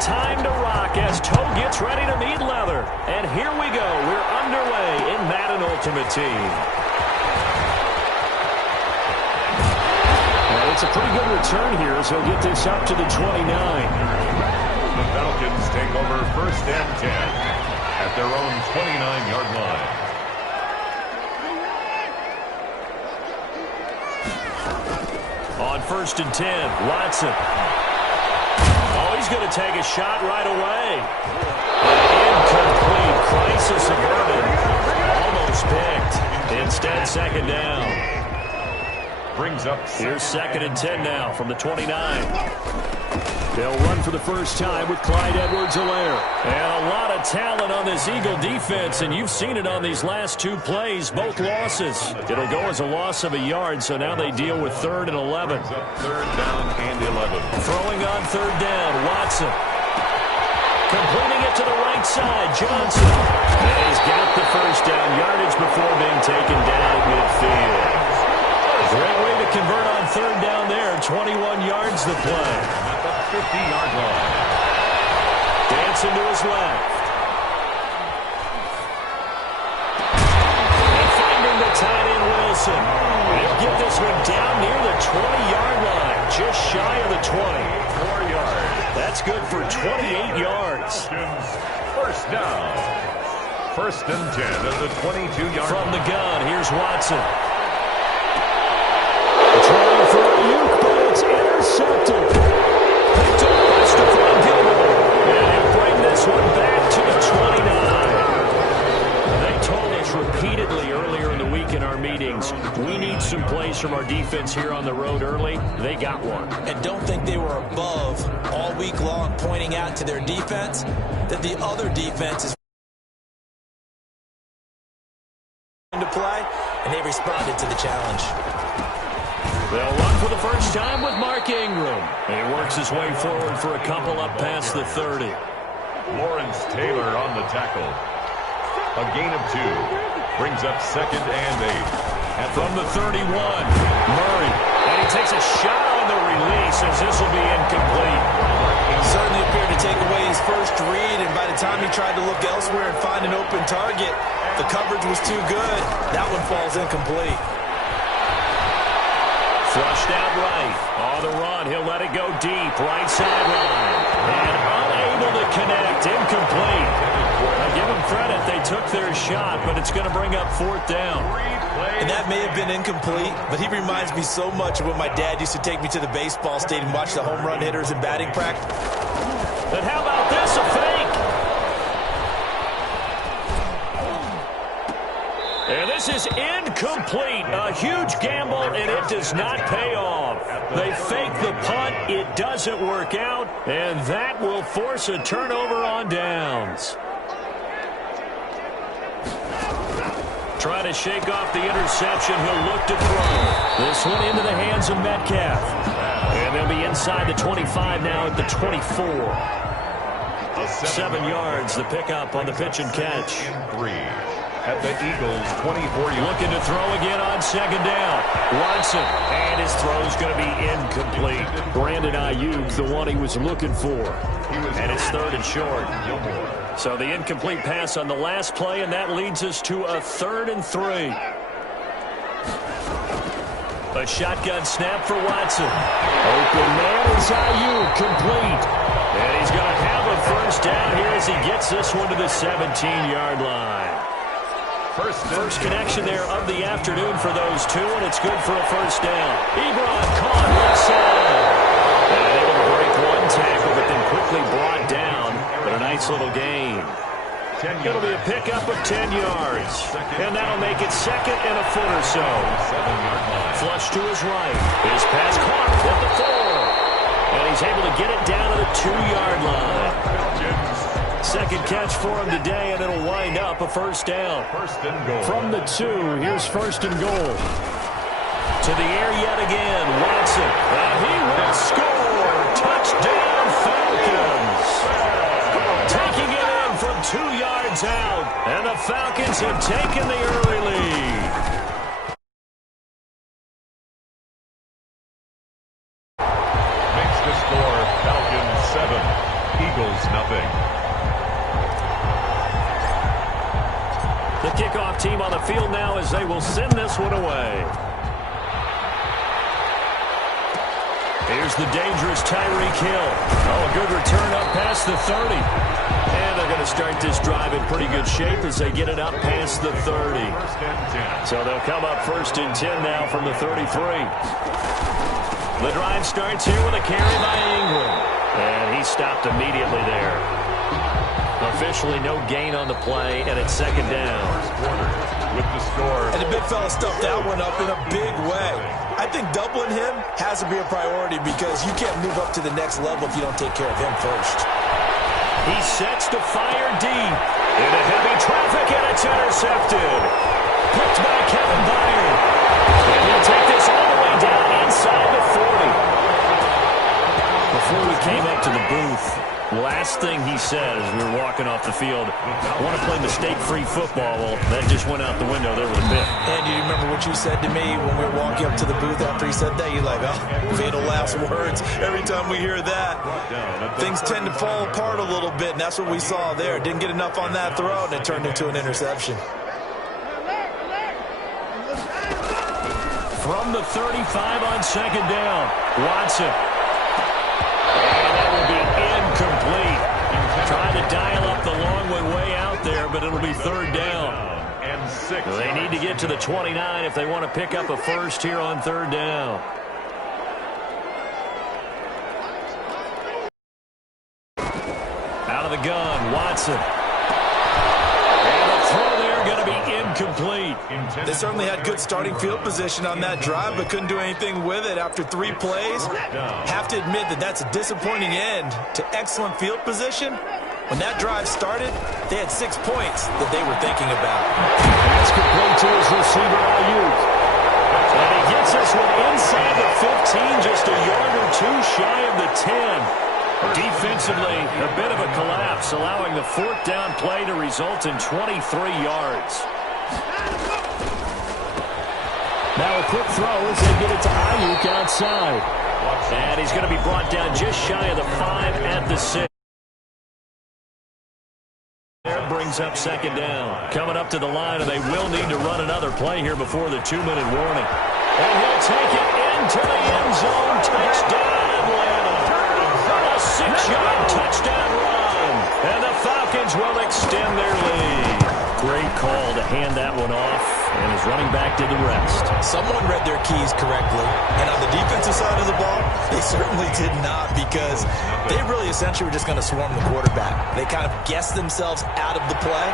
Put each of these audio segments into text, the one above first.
time to rock as toe gets ready to meet leather. And here we go. We're underway in Madden Ultimate Team. And it's a pretty good return here as he'll get this up to the 29. The Falcons take over 1st and 10 at their own 29-yard line. On 1st and 10, Watson. Oh, he's going to take a shot right away. Incomplete. Crisis averted. Almost picked. Instead, 2nd down. Brings up. Here's 2nd and 10 now from the 29. They'll run for the first time with Clyde Edwards-Helaire. And a lot of talent on this Eagle defense, and you've seen it on these last 2 plays, both losses. It'll go as a loss of a yard, so now they deal with 3rd and 11. Brings up 3rd down and 11. Throwing on 3rd down, Watson. Completing it to the right side, Johnson. And he's got the first down yardage before being taken down at midfield. Great way to convert on 3rd down there. 21 yards the play. 50-yard line. Dancing to his left. And finding the tight end, Wilson. He'll get this one down near the 20-yard line. Just shy of the 20. 4 yards. That's good for 28 yards. First down. 1st and 10 at the 22-yard line. From the gun, here's Watson. Trying for Ayuk, but it's intercepted. Picked up by Stephon Gilmore. And he'll bring this one back to the 29. They told us repeatedly earlier in the week in our meetings, we need some plays from our defense here on the road early. They got one. And don't think they were above all week long, pointing out to their defense that the other defense is to play, and they responded to the challenge. They'll run for the first time with Mark Ingram. He works his way forward for a couple up past the 30. Lawrence Taylor on the tackle. A gain of 2. Brings up 2nd and 8. From the 31, Murray. And he takes a shot on the release as this will be incomplete. He certainly appeared to take away his first read, and by the time he tried to look elsewhere and find an open target, the coverage was too good. That one falls incomplete. Flushed out right. On the run, he'll let it go deep. Right sideline. And unable to connect. Incomplete. I give them credit. They took their shot, but it's going to bring up 4th down. And that may have been incomplete, but he reminds me so much of when my dad used to take me to the baseball stadium and watch the home run hitters in batting practice. But how about this? A fake. And this is incomplete. A huge gamble, and it does not pay off. They fake the punt. It doesn't work out, and that will force a turnover on downs. Trying to shake off the interception. He'll look to throw. This one into the hands of Metcalf. And they'll be inside the 25 now at the 24. 7 yards, the pickup on the pitch and catch. 3. At the Eagles' 24-yard. Looking to throw again on 2nd down. Watson, and his throw's going to be incomplete. Brandon Ayuk, the one he was looking for. And it's 3rd and short. So the incomplete pass on the last play, and that leads us to a 3rd and 3. A shotgun snap for Watson. Open man is Ayuk, complete. And he's going to have a first down here as he gets this one to the 17-yard line. First connection there of the afternoon for those two, and it's good for a first down. Ebron caught left side. And able to break one tackle, but then quickly brought down. But a nice little gain. It'll be a pickup of 10 yards. And that'll make it 2nd and a foot or so. Flush to his right. His pass caught at the 4. And he's able to get it down to the 2-yard line. 2nd catch for him today, and it'll wind up a first down. From the 2, here's 1st and goal. To the air yet again, Watson. And he will score. Touchdown, Falcons. Taking it in from 2 yards out, and the Falcons have taken the early lead. Makes the score Falcons 7, Eagles The kickoff team on the field now as they will send this one away. Here's the dangerous Tyreek Hill. Oh, a good return up past the 30. And they're going to start this drive in pretty good shape as they get it up past the 30. So they'll come up 1st and 10 now from the 33. The drive starts here with a carry by Ingram. And he stopped immediately there. Officially no gain on the play, and it's 2nd down. With the score. And the big fella stuffed that one up in a big way. I think doubling him has to be a priority because you can't move up to the next level if you don't take care of him first. He sets to fire deep. Into heavy traffic, and it's intercepted. Picked by Kevin Byard. And he'll take this all the way down inside the 40. Before we came up to the booth, last thing he said as we were walking off the field, I want to play mistake-free football. Well, that just went out the window there with a bit. And do you remember what you said to me when we were walking up to the booth after he said that? You're like, oh, fatal last words. Every time we hear that, things tend to fall apart a little bit, and that's what we saw there. Didn't get enough on that throw, and it turned into an interception. From the 35 on 2nd down, Watson. Complete. Trying to dial up the long one way out there, but it'll be 3rd down. And 6. They need to get to the 29 if they want to pick up a first here on 3rd down. Out of the gun, Watson. And the throw there going to be incomplete. They certainly had good starting field position on that drive, but couldn't do anything with it after 3 plays. Have to admit that that's a disappointing end to excellent field position. When that drive started, they had 6 points that they were thinking about. Pass complete to his receiver, Ayuk. And he gets this one inside the 15, just a yard or two shy of the 10. Defensively, a bit of a collapse, allowing the 4th down play to result in 23 yards. Now a quick throw as they get it to Ayuk outside. And he's going to be brought down just shy of the 5 at the 6. There brings up 2nd down. Coming up to the line, and they will need to run another play here before the 2-minute warning. And he'll take it into the end zone. Touchdown, Atlanta. A 6-yard touchdown run. And the Falcons will extend their lead. Great call to hand that one off, and his running back did the rest. Someone read their keys correctly, and on the defensive side of the ball, they certainly did not, because they really essentially were just going to swarm the quarterback. They kind of guessed themselves out of the play,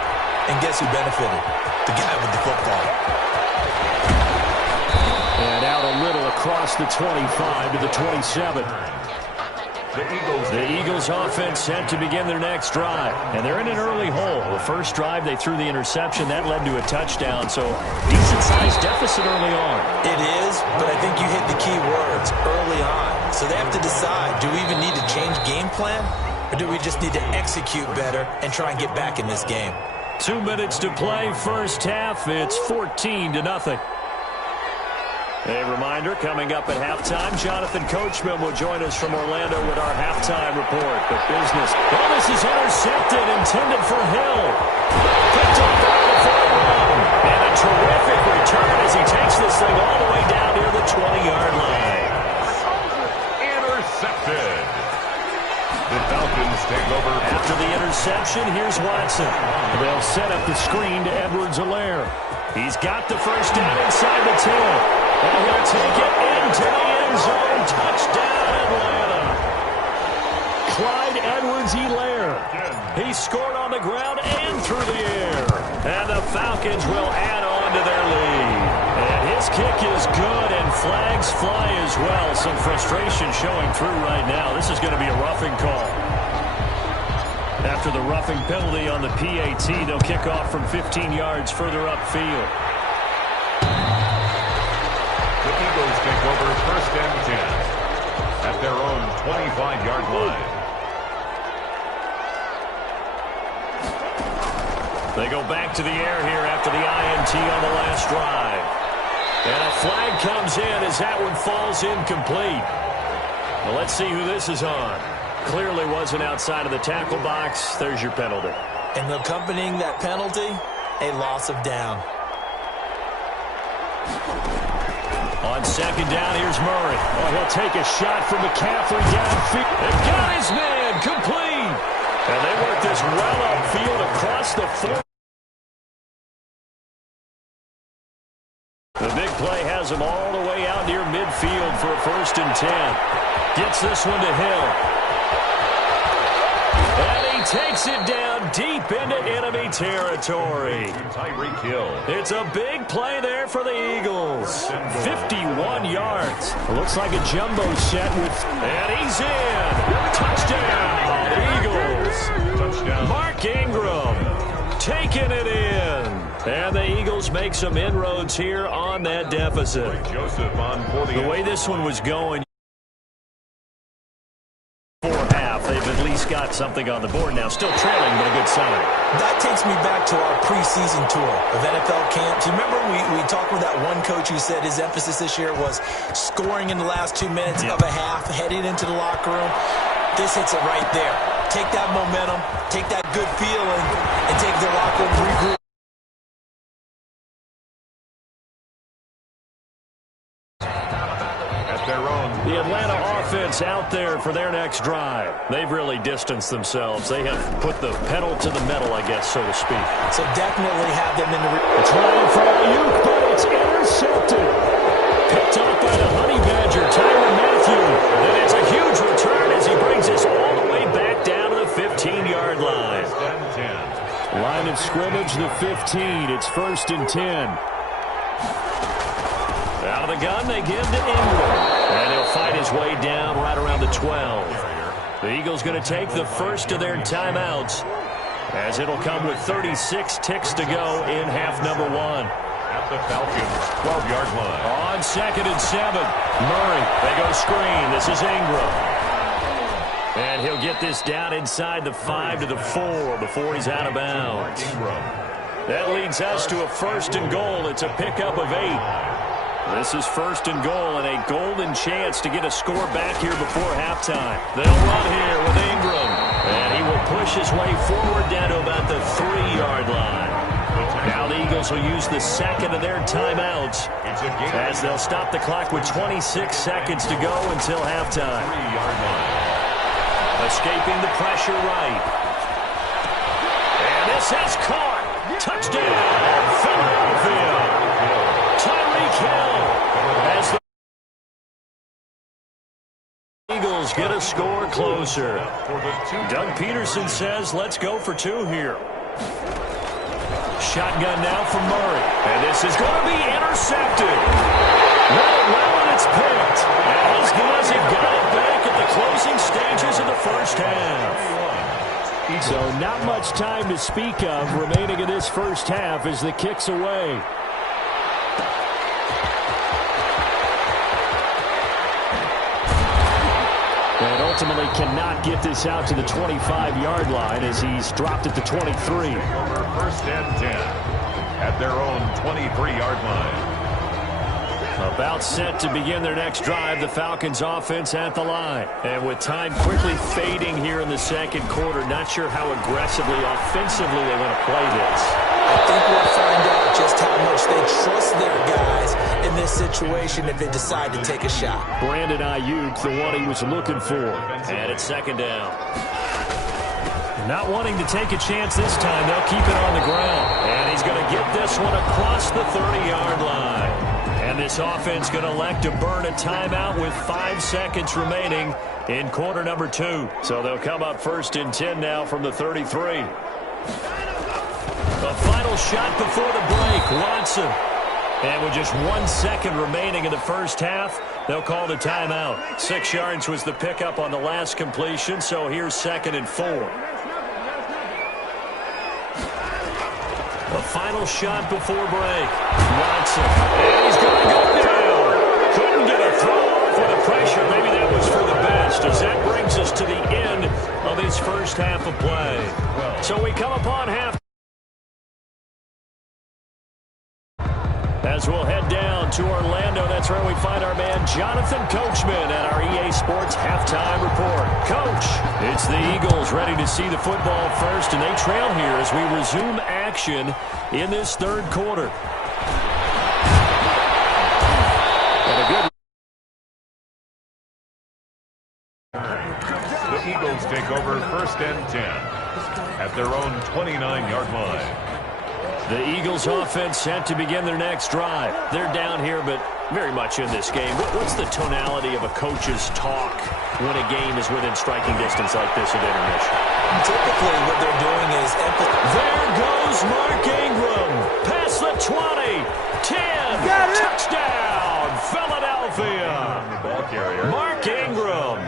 and guess who benefited? The guy with the football. And out a little across the 25 to the 27. The Eagles offense set to begin their next drive. And they're in an early hole. The first drive, they threw the interception. That led to a touchdown. So decent-sized deficit early on. It is, but I think you hit the key words early on. So they have to decide, do we even need to change game plan? Or do we just need to execute better and try and get back in this game? 2 minutes to play, first half. It's 14-0. A reminder, coming up at halftime, Jonathan Coachman will join us from Orlando with our halftime report. But business. Well, this is intercepted, intended for Hill. Picked off around the 41. And a terrific return as he takes this thing all the way down near the 20-yard line. Intercepted. The Falcons take over. After the interception, here's Watson. They'll set up the screen to Edwards-Helaire. He's got the first down inside the 10. And he'll take it into the end zone. Touchdown, Atlanta. Clyde Edwards-Helaire. He scored on the ground and through the air. And the Falcons will add on to their lead. And his kick is good, and flags fly as well. Some frustration showing through right now. This is going to be a roughing call. After the roughing penalty on the PAT, they'll kick off from 15 yards further upfield. The Eagles take over 1st and 10 at their own 25-yard line. They go back to the air here after the INT on the last drive. And a flag comes in as that one falls incomplete. Well, let's see who this is on. clearly wasn't outside of the tackle box. There's your penalty. And accompanying that penalty, a loss of down. On second down, here's Murray. Oh, he'll take a shot from McCaffrey downfield. They've got his man complete. And they work this well upfield across the 4. The big play has him all the way out near midfield for a 1st and 10. Gets this one to Hill. And he takes it down deep into enemy territory. Tyreek Hill. It's a big play there for the Eagles. 51 yards. Looks like a jumbo set with... And he's in. Touchdown, Eagles. Touchdown. Mark Ingram taking it in. And the Eagles make some inroads here on that deficit. Joseph on for the way this one was going, they've at least got something on the board now. Still trailing, but a good sign. That takes me back to our preseason tour of NFL camps. You remember we talked with that one coach who said his emphasis this year was scoring in the last 2 minutes of a half, heading into the locker room. This hits it right there. Take that momentum, take that good feeling, and take the locker room, regroup. The Atlanta offense out there for their next drive. They've really distanced themselves. They have put the pedal to the metal, I guess, so to speak. So definitely have them in the... It's running for Ayuk, but it's intercepted. Picked up by the Honey Badger, Tyrann Mathieu. And it's a huge return as he brings us all the way back down to the 15-yard line. Line of scrimmage, the 15. It's 1st and 10. Out of the gun, they give to Ingram. And he'll fight his way down right around the 12. The Eagles going to take the first of their timeouts, as it'll come with 36 ticks to go in half number 1. At the Falcons' 12-yard line. On 2nd and 7. Murray, they go screen. This is Ingram. And he'll get this down inside the 5 to the 4 before he's out of bounds. That leads us to a 1st and goal. It's a pickup of 8. This is 1st and goal and a golden chance to get a score back here before halftime. They'll run here with Ingram. And he will push his way forward down to about the 3-yard line. Now the Eagles will use the second of their timeouts, as they'll stop the clock with 26 seconds to go until halftime. 3-yard line. Escaping the pressure right. And this has caught. Touchdown, Philadelphia. Tyreek Hill, as the Eagles get a score closer. Doug Peterson says, let's go for 2 here. Shotgun now from Murray. And this is going to be intercepted. Well, and it's picked. And these guys have got it back at the closing stages of the first half. So not much time to speak of remaining in this first half as the kick's away. And ultimately cannot get this out to the 25-yard line as he's dropped at the 23. 1st and 10 at their own 23-yard line. About set to begin their next drive, the Falcons offense at the line. And with time quickly fading here in the second quarter, not sure how aggressively, offensively they want to play this. I think we'll find out just how much they trust their guys in this situation if they decide to take a shot. Brandon Ayuk, the one he was looking for. And it's 2nd down. Not wanting to take a chance this time, they'll keep it on the ground. And he's going to get this one across the 30-yard line. And this offense going to elect to burn a timeout with 5 seconds remaining in quarter number 2. So they'll come up 1st and 10 now from the 33. The final shot before the break, Watson. And with just 1 second remaining in the first half, they'll call the timeout. 6 yards was the pickup on the last completion, so here's 2nd and 4. The final shot before break. Watson. And he's going to go down. Couldn't get a throw off with the pressure. Maybe that was for the best, as that brings us to the end of his first half of play. So we come upon half. As we'll head down to Orlando, that's where we find find our man Jonathan Coachman at our EA Sports Halftime Report. Coach, it's the Eagles ready to see the football first, and they trail here as we resume action in this third quarter. And a good The Eagles take over 1st and 10 at their own 29-yard line. The Eagles offense set to begin their next drive. They're down here, but very much in this game. What's the tonality of a coach's talk when a game is within striking distance like this at intermission? Typically, what they're doing is there goes Mark Ingram. Past the 20. 10. Touchdown, Philadelphia. Ball carrier. Mark Ingram.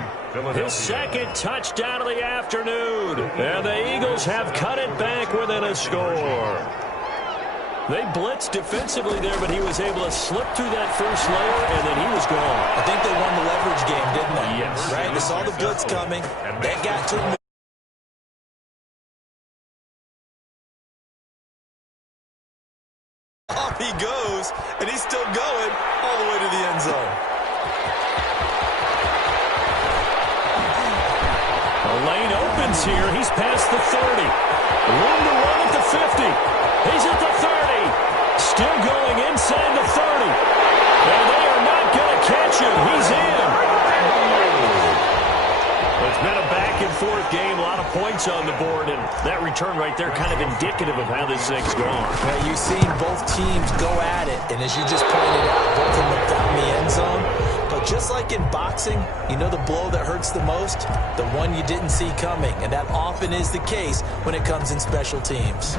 His second touchdown of the afternoon. And the Eagles have cut it back within a score. They blitzed defensively there, but he was able to slip through that first layer, and then he was gone. I think they won the leverage game, didn't they? Yes. Right? They saw the blitz coming. They got to him. Off he goes, and he's still going all the way to the end zone. The lane opens here. He's past the 30. Room to run at the 50. He's at the 30. Still going inside the 30. And they are not going to catch him. He's in. It's been a back-and-forth game. A lot of points on the board. And that return right there kind of indicative of how this thing's gone. Well, you've seen both teams go at it. And as you just pointed out, both of them found the end zone. But just like in boxing, you know the blow that hurts the most? The one you didn't see coming. And that often is the case when it comes in special teams.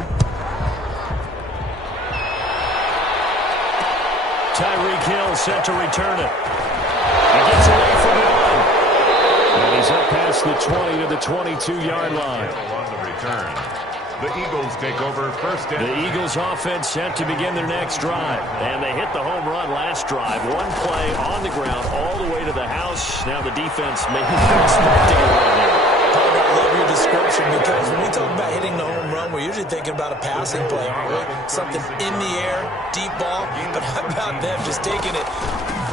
Tyreek Hill set to return it. He gets away from one. And he's up past the 20 to the 22-yard line. On the return. The Eagles take over 1st and The Eagles offense set to begin their next drive. And they hit the home run last drive. One play on the ground all the way to the house. Now the defense may be expecting a run there. I love your description, because when we talk about hitting the home run, we're usually thinking about a passing play, aren't we? Something in the air, deep ball. But how about them just taking it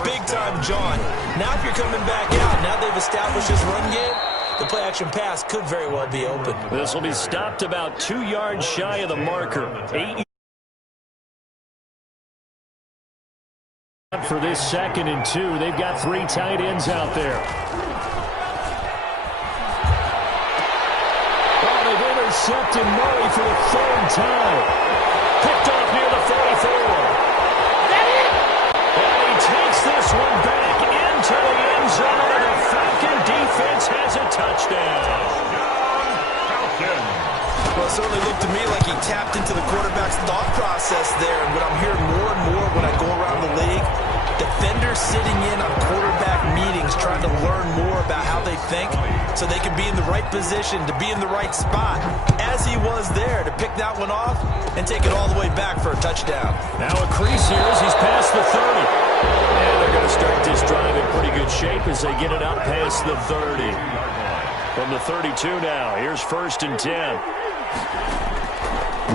big-time John? Now if you're coming back out, now they've established this run game, the play-action pass could very well be open. This will be stopped about 2 yards shy of the marker. 8 for this 2nd and 2. They've got 3 tight ends out there. Oh, they've intercepted Murray for the 3rd time. Picked off near the 44. And he takes this one back into the end zone, and the Falcon defense has a touchdown. Well, it certainly looked to me like he tapped into the quarterback's thought process there. And what I'm hearing more and more when I go around the league, defenders sitting in on quarterback meetings trying to learn more about how they think so they can be in the right position to be in the right spot, as he was there to pick that one off and take it all the way back for a touchdown. Now a crease here as he's past the 30. And they're going to start this drive in pretty good shape as they get it up past the 30. From the 32 now, here's 1st and 10.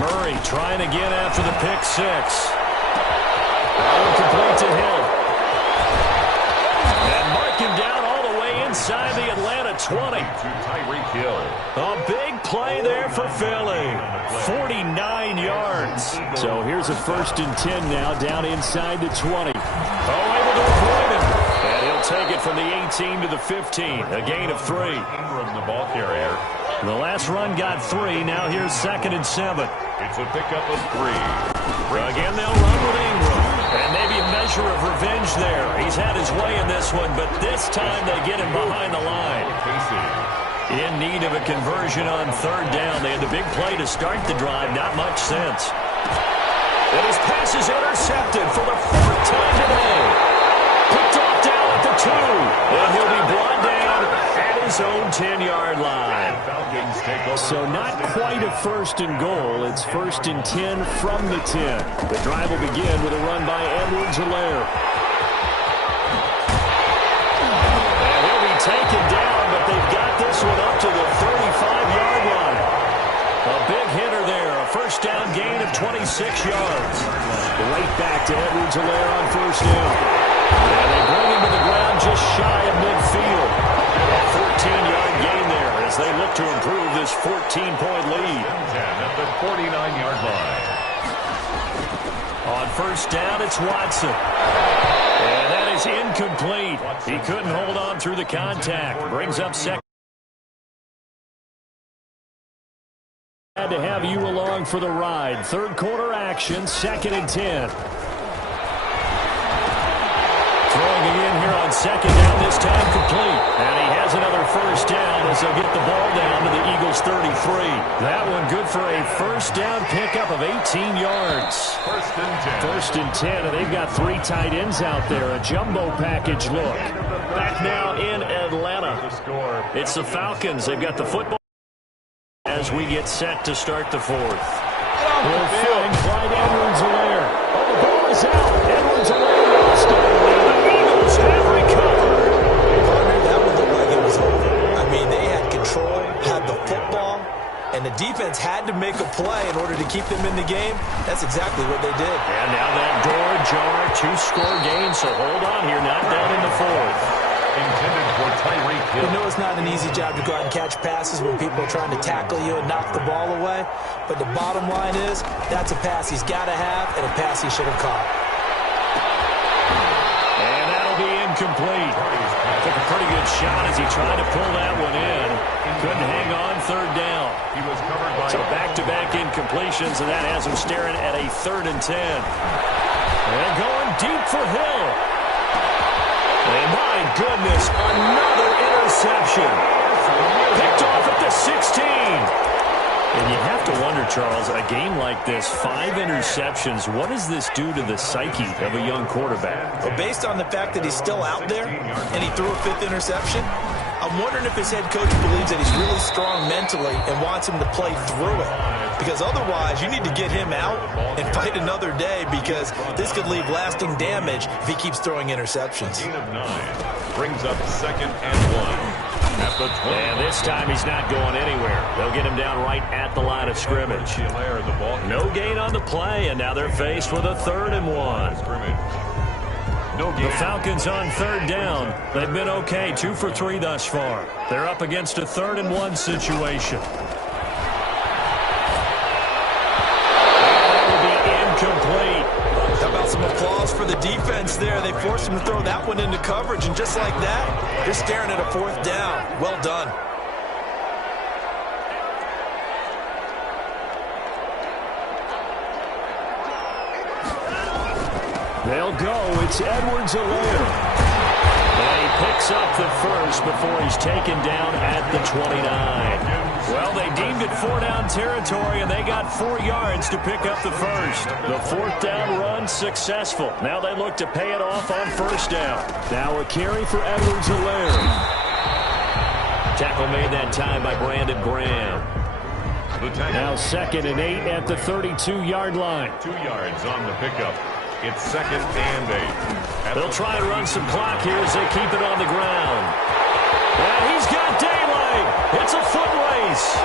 Murray trying again after the pick 6. That one complete to Hill. And mark him down all the way inside the Atlanta 20. to Tyreek Hill. A big play there for Philly. 49 yards. So here's a 1st and 10 now down inside the 20. Oh, able to avoid him. And he'll take it from the 18 to the 15. A gain of 3. Ingram, the ball carrier. The last run got 3. Now here's 2nd and 7. It's a pickup of 3. Again, they'll run with Ingram. And maybe a measure of revenge there. He's had his way in this one, but this time they get him behind the line. In need of a conversion on 3rd down. They had the big play to start the drive. Not much sense. And his pass is intercepted for the 4th time today. Picked off down at the 2. And he'll be brought down at his own 10-yard line. So not quite a 1st and goal. It's 1st and 10 from the 10. The drive will begin with a run by Edwards-Helaire. And he'll be taken down, but they've got this one up to the 35-yard line. A big hitter there. A 1st down gain of 26 yards. Right back to Edwards-Helaire on 1st down. And they bring him to the ground just shy of midfield. A 14-yard gain there as they look to improve this 14-point lead. 10 at the 49-yard line. On first down, it's Watson. And that is incomplete. He couldn't hold on through the contact. Brings up second. Glad to have you along for the ride. Third quarter action, 2nd and 10. Throwing it in here on second down, this time complete. And he has another first down as they'll get the ball down to the Eagles' 33. That one good for a first down pickup of 18 yards. First and 10. First and 10, and they've got 3 tight ends out there. A jumbo package look. Back now in Atlanta. It's the Falcons. They've got the football as we get set to start the fourth. We'll find Clyde Edwards-Helaire. Oh, the ball is out. Edwards-Helaire lost it. The Eagles have recovered. That would look like it was over. I mean, they had control, had the football, and the defense had to make a play in order to keep them in the game. That's exactly what they did. And now that door ajar, 2-score game, so hold on here, not down in the fourth. Intended for Tyreek Hill. You know it's not an easy job to go out and catch passes when people are trying to tackle you and knock the ball away. But the bottom line is, that's a pass he's got to have and a pass he should have caught. And that'll be incomplete. Took a pretty good shot as he tried to pull that one in. Couldn't hang on third down. He was covered by So back-to-back incompletions, and that has him staring at a 3rd and 10. And going deep for Hill. And my goodness, another interception. Picked off at the 16. And you have to wonder, Charles, a game like this, 5 interceptions, what does this do to the psyche of a young quarterback? But based on the fact that he's still out there and he threw a 5th interception, I'm wondering if his head coach believes that he's really strong mentally and wants him to play through it. Because otherwise, you need to get him out and fight another day, because this could leave lasting damage if he keeps throwing interceptions. gain of 9. Brings up 2nd and 1. At the 20. And this time he's not going anywhere. They'll get him down right at the line of scrimmage. Helaire, the ball. No gain on the play, and now they're faced with a 3rd and 1. No gain. The Falcons on 3rd down. They've been okay, 2 for 3 thus far. They're up against a 3rd and 1 situation. That will be incomplete. How about some applause for the defense there? They forced him to throw that one into coverage, and just like that, you're staring at a 4th down. Well done. They'll go. It's Edwards-Helaire. And he picks up the first before he's taken down at the 29. Well, they deemed it 4-down territory, and they got 4 yards to pick up the first. The 4th down run successful. Now they look to pay it off on first down. Now a carry for Edwards-Helaire. Tackle made that time by Brandon Graham. Now 2nd and 8 at the 32-yard line. 2 yards on the pickup. It's 2nd and 8. They'll try and run some clock here as they keep it on the ground. And he's got daylight. It's a foot race.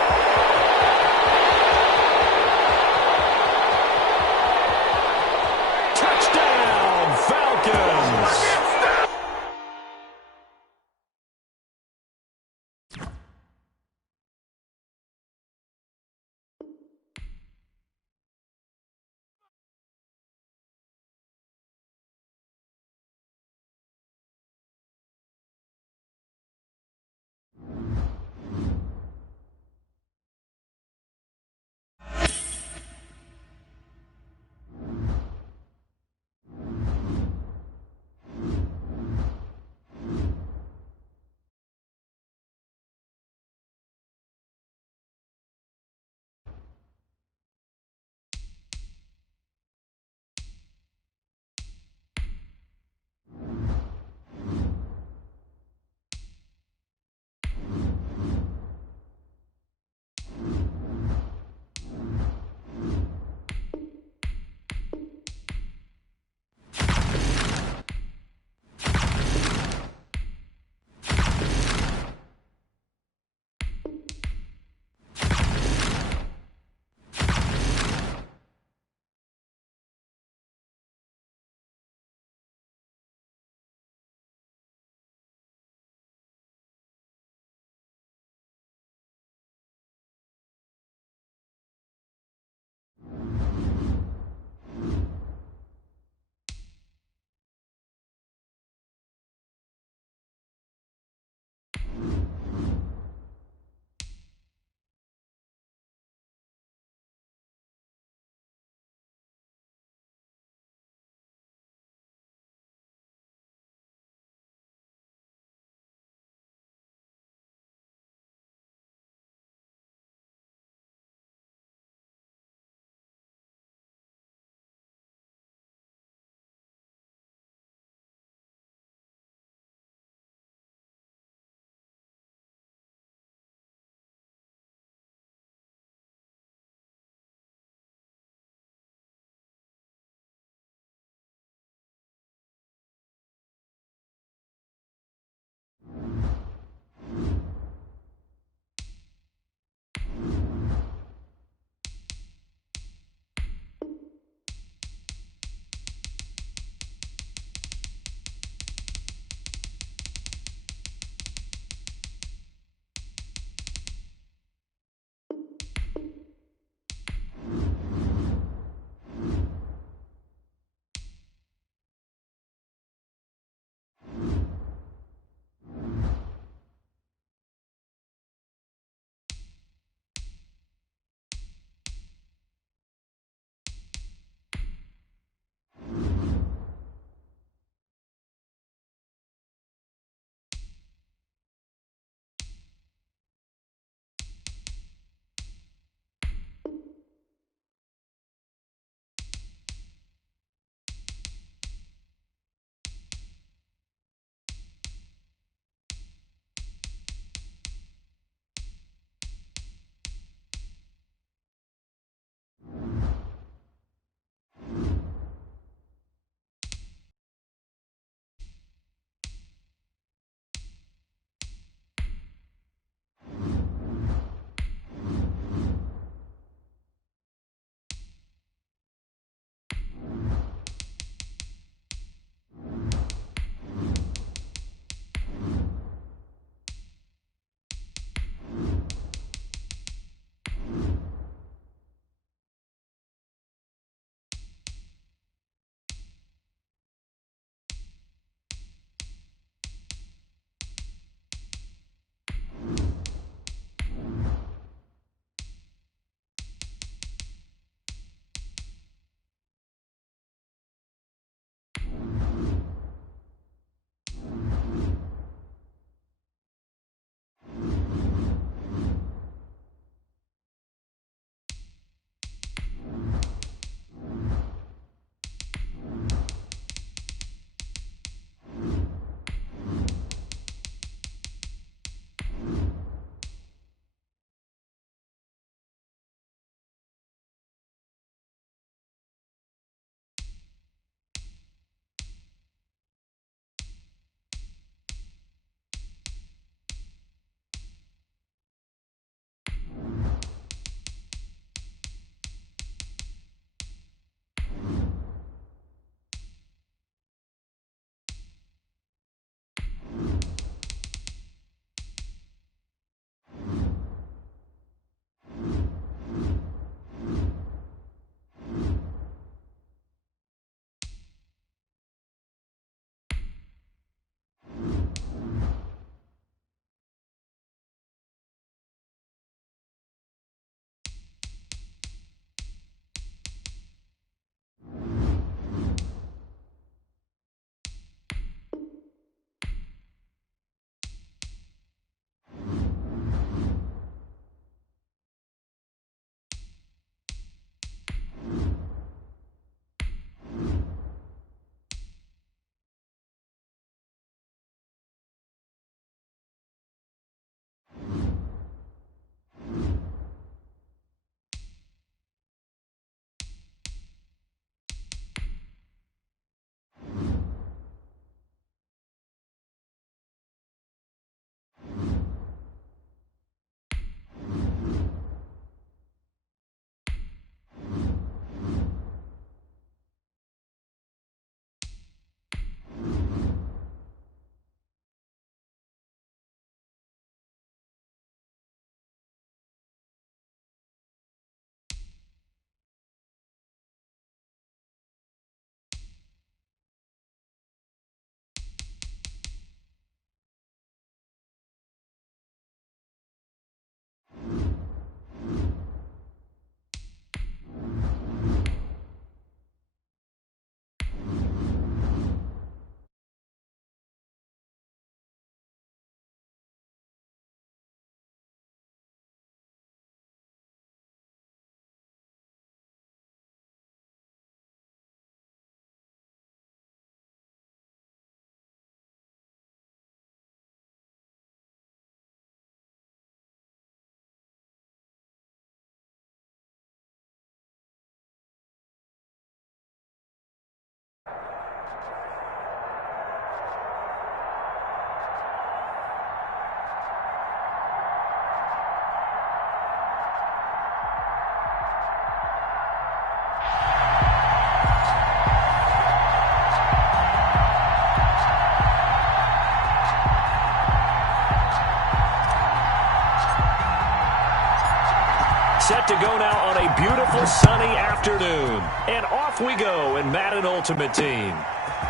set to go now on a beautiful sunny afternoon. And off we go in Madden Ultimate Team.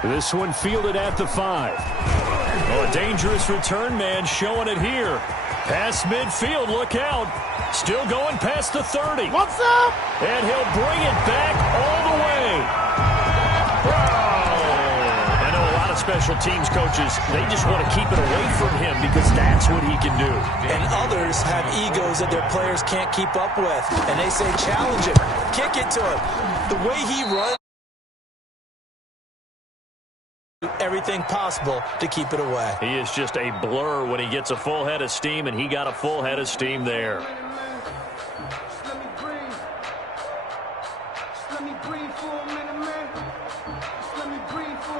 This one fielded at the 5. Oh, a dangerous return man showing it here. Past midfield, look out. Still going past the 30. What's up? And he'll bring it back all the way. I know a lot of special teams coaches, they just want to keep it away from him because that's what he can do. And others have egos that their players can't keep up with. And they say, challenge him, kick it to him. The way he runs, everything possible to keep it away. He is just a blur when he gets a full head of steam, and he got a full head of steam there.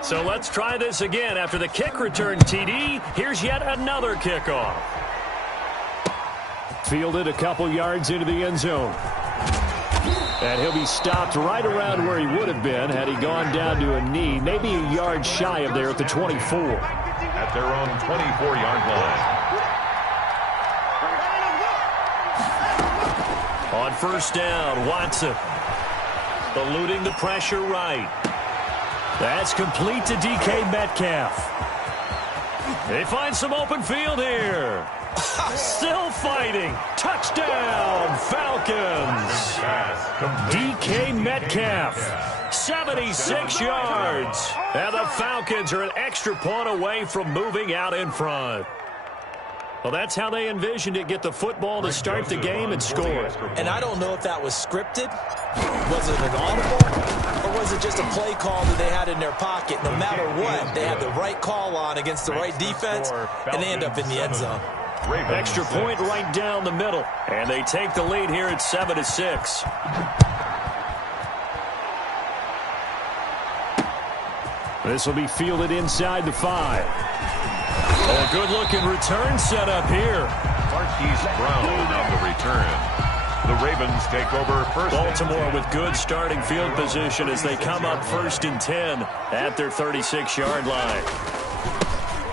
So let's try this again. After the kick return TD, here's yet another kickoff. Fielded a couple yards into the end zone. And he'll be stopped right around where he would have been had he gone down to a knee, maybe a yard shy of there at the 24. At their own 24-yard line. On first down, Watson. Eluding the pressure right. That's complete to DK Metcalf. They find some open field here. Still fighting. Touchdown, Falcons. DK Metcalf, 76 yards. And the Falcons are an extra point away from moving out in front. Well, that's how they envisioned it. Get the football to start the game and score. And I don't know if that was scripted. Was it an audible? Or was it just a play call that they had in their pocket? No matter what, they had the right call on against the right defense, and they end up in the end zone. Extra point right down the middle. And they take the lead here at 7-6. This will be fielded inside the 5. Oh, good-looking return set up here. Marquise Brown on the return. The Ravens take over first. Baltimore with good starting field position as they come up 1st and 10 at their 36-yard line.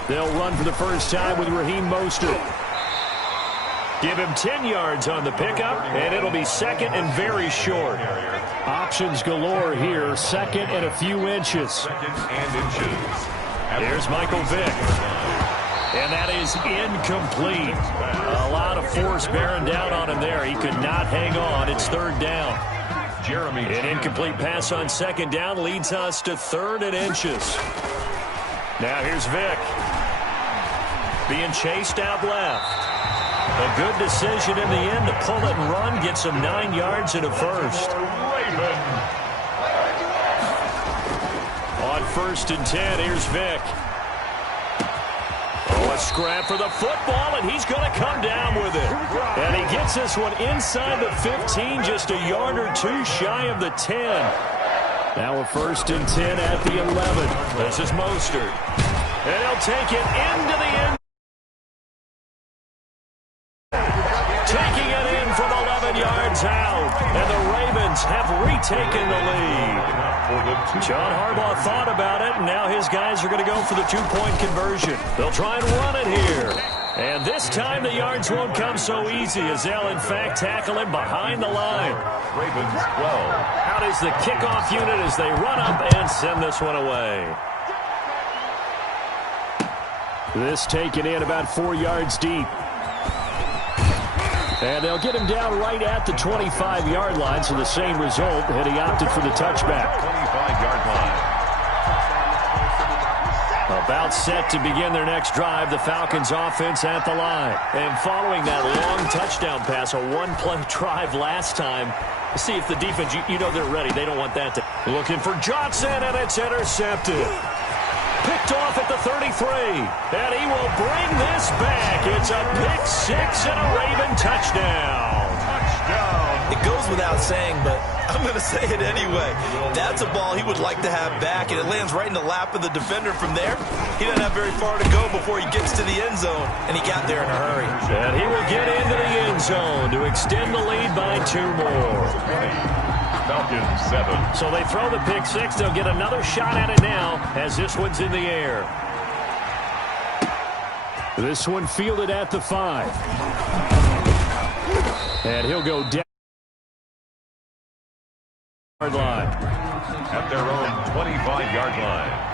They'll run for the first time with Raheem Mostert. Give him 10 yards on the pickup, and it'll be second and very short. Options galore here, second and a few inches. Second and inches. Here's Michael Vick. And that is incomplete. A lot of force bearing down on him there. He could not hang on. It's 3rd down. An incomplete pass on 2nd down leads us to 3rd and inches. Now here's Vick. Being chased out left. A good decision in the end to pull it and run. Gets him 9 yards and a first. On 1st and 10, here's Vick. Oh, a scrap for the football, and he's going to come down with it. And he gets this one inside the 15, just a yard or two shy of the 10. Now a 1st and 10 at the 11. This is Mostert. And he'll take it into the end. Taking it in from 11 yards out. And the Ravens have retaken the lead. John Harbaugh thought about it, and now his guys are going to go for the 2-point conversion. They'll try and run it here. And this time the yards won't come so easy as they'll, in fact, tackle him behind the line. Ravens 12. Out is the kickoff unit as they run up and send this one away. This taken in about 4 yards deep. And they'll get him down right at the 25-yard line, so the same result, and he opted for the touchback. 25-yard line. About set to begin their next drive, the Falcons offense at the line. And following that long touchdown pass, a one-play drive last time, see if the defense, you know they're ready. They don't want that to. Looking for Johnson, and it's intercepted. Picked off at the 33, and he will bring this back. It's a pick six and a Raven touchdown. It goes without saying, but I'm going to say it anyway. That's a ball he would like to have back, and it lands right in the lap of the defender from there. He doesn't have very far to go before he gets to the end zone, and he got there in a hurry. And he will get into the end zone to extend the lead by 2 more. Falcons 7. So they throw the pick six. They'll get another shot at it now as this one's in the air. This one fielded at the 5. And he'll go down. line. At their own 25-yard line.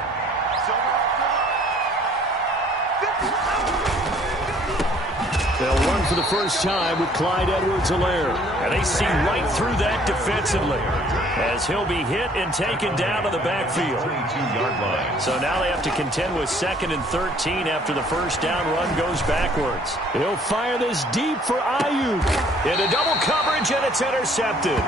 They'll run for the first time with Clyde Edwards-Helaire. And they see right through that defensively as he'll be hit and taken down to the backfield. 22-yard line. So now they have to contend with 2nd and 13 after the first down run goes backwards. He'll fire this deep for Ayuk. Into double coverage, and it's intercepted.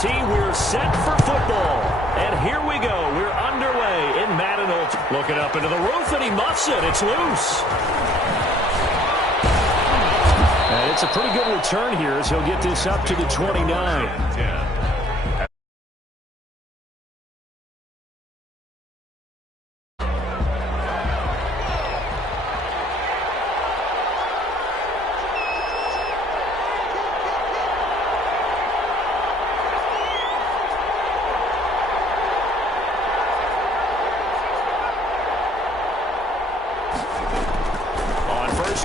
team, we're set for football. And here we go. We're underway in Madden Ultimate. Looking up into the roof, and he muffs it. It's loose. And it's a pretty good return here as he'll get this up to the 29. 10.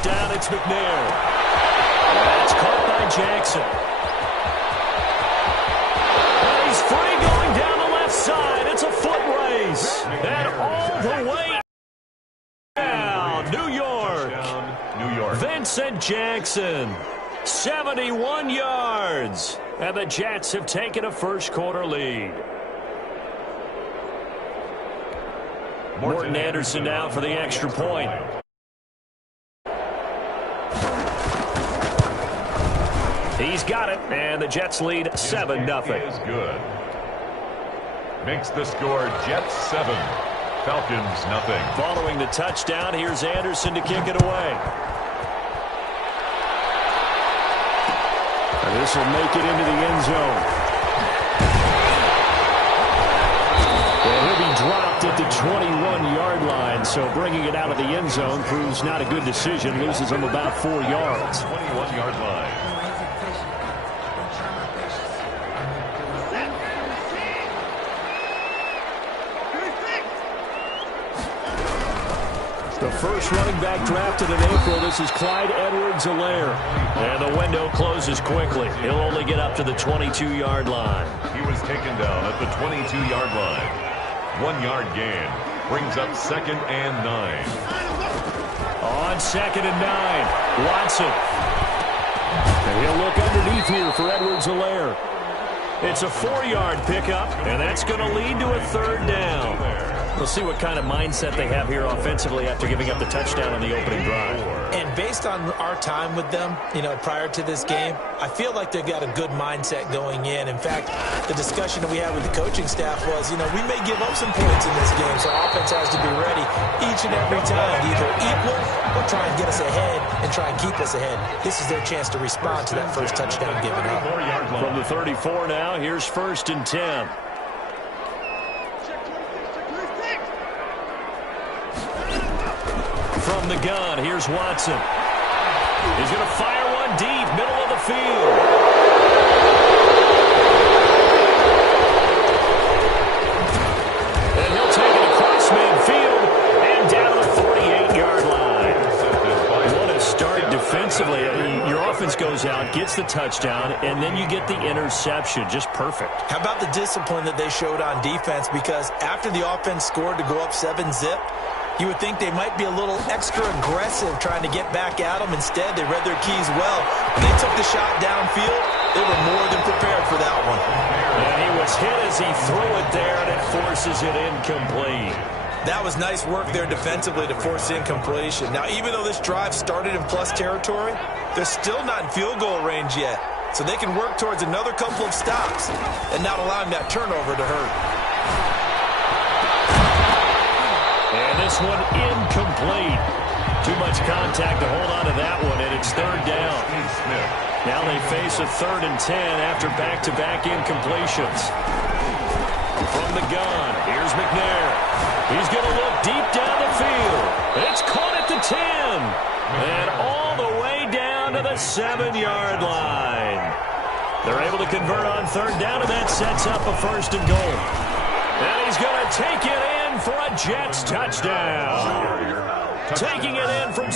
Down, it's McNair. That's caught by Jackson. And he's free going down the left side. It's a foot race. And all the way down. New York. New York. Vincent Jackson. 71 yards. And the Jets have taken a first-quarter lead. Morton Anderson now for the extra point. He's got it, and the Jets lead 7-0. Is good. Makes the score Jets 7, Falcons 0. Following the touchdown, here's Anderson to kick it away. And this will make it into the end zone. And he'll be dropped at the 21-yard line, so bringing it out of the end zone proves not a good decision. Loses him about 4 yards. 21-yard line. The first running back drafted in April. This is Clyde Edwards-Helaire. And the window closes quickly. He'll only get up to the 22-yard line. He was taken down at the 22-yard line. 1 yard gain. Brings up 2nd and 9. On 2nd and 9, Watson. And he'll look underneath here for Edwards-Helaire. It's a 4-yard pickup, and that's going to lead to a 3rd down. We'll see what kind of mindset they have here offensively after giving up the touchdown on the opening drive. And based on our time with them, prior to this game, I feel like they've got a good mindset going in. In fact, the discussion that we had with the coaching staff was, we may give up some points in this game, so offense has to be ready each and every time to either equal or try and get us ahead and try and keep us ahead. This is their chance to respond to that first touchdown given up. From the 34 now, here's 1st and 10. From the gun, here's Watson. He's going to fire one deep, middle of the field. And he'll take it across midfield and down the 48-yard line. What a start defensively. Your offense goes out, gets the touchdown, and then you get the interception. Just perfect. How about the discipline that they showed on defense? Because after the offense scored to go up 7-zip, you would think they might be a little extra aggressive trying to get back at them. Instead, they read their keys well. When they took the shot downfield, they were more than prepared for that one. And he was hit as he threw it there, and it forces it incomplete. That was nice work there defensively to force incompletion. Now, even though this drive started in plus territory, they're still not in field goal range yet. So they can work towards another couple of stops and not allowing that turnover to hurt. And this one incomplete. Too much contact to hold on to that one, and it's 3rd down. Now they face a 3rd and 10 after back-to-back incompletions. From the gun, here's McNair. He's going to look deep down the field. It's caught at the 10. And all the way down to the 7-yard line. They're able to convert on 3rd down, and that sets up a 1st and goal. And he's going to take it in for a Jets touchdown. Taking it in from...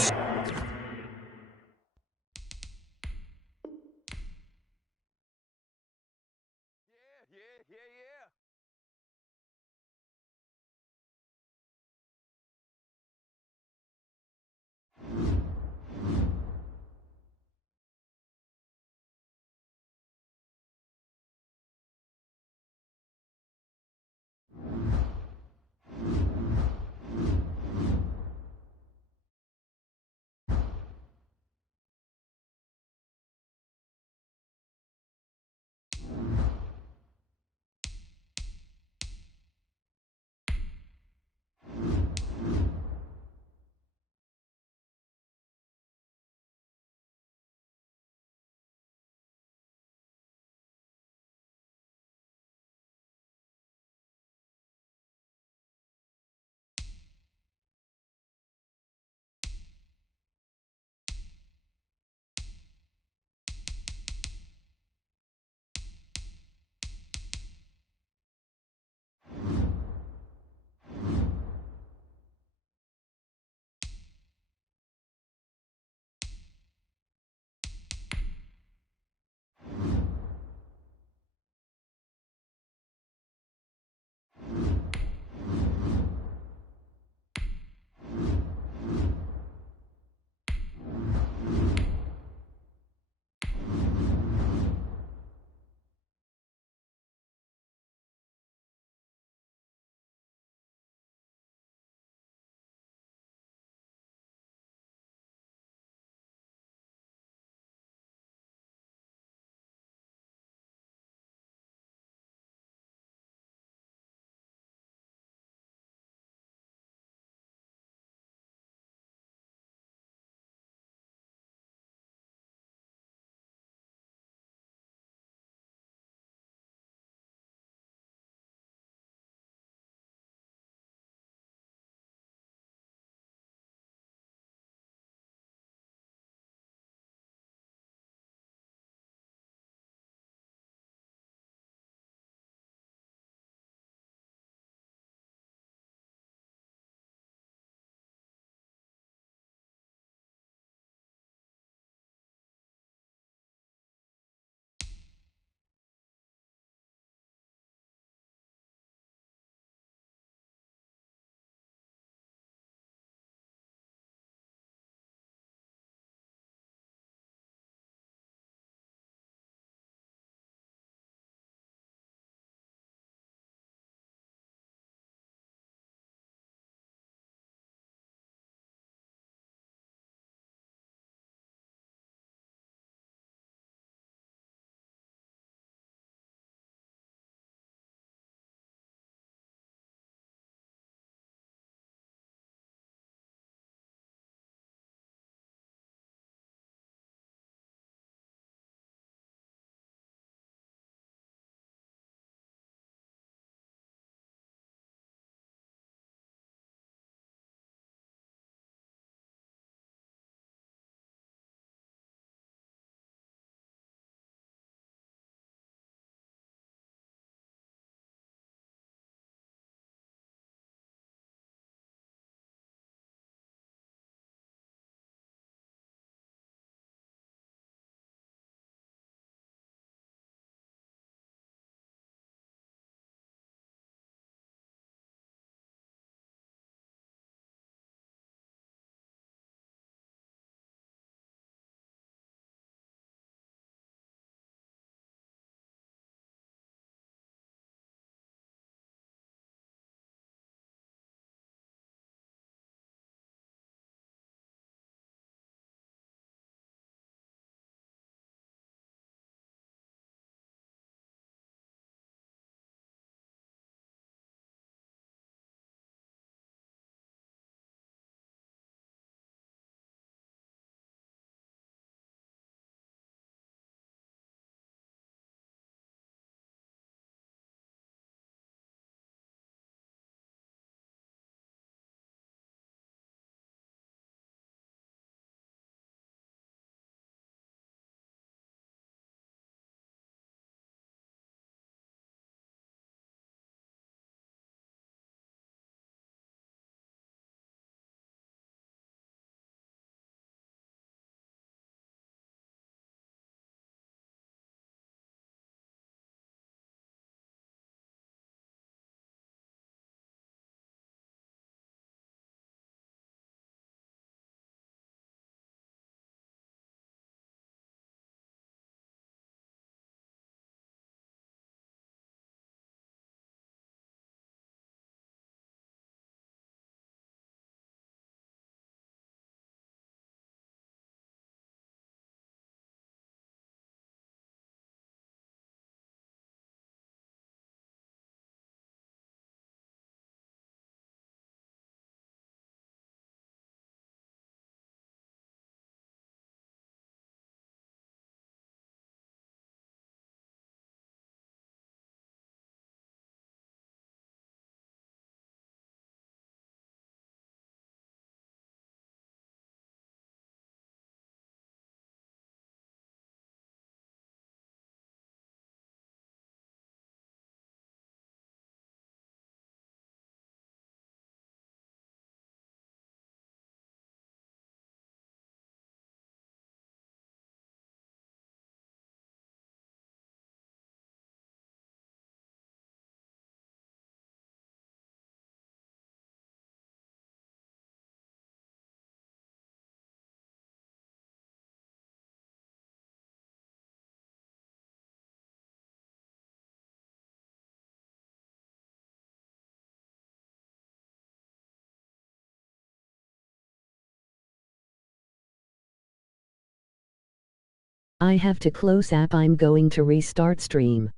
I have to close app. I'm going to restart stream.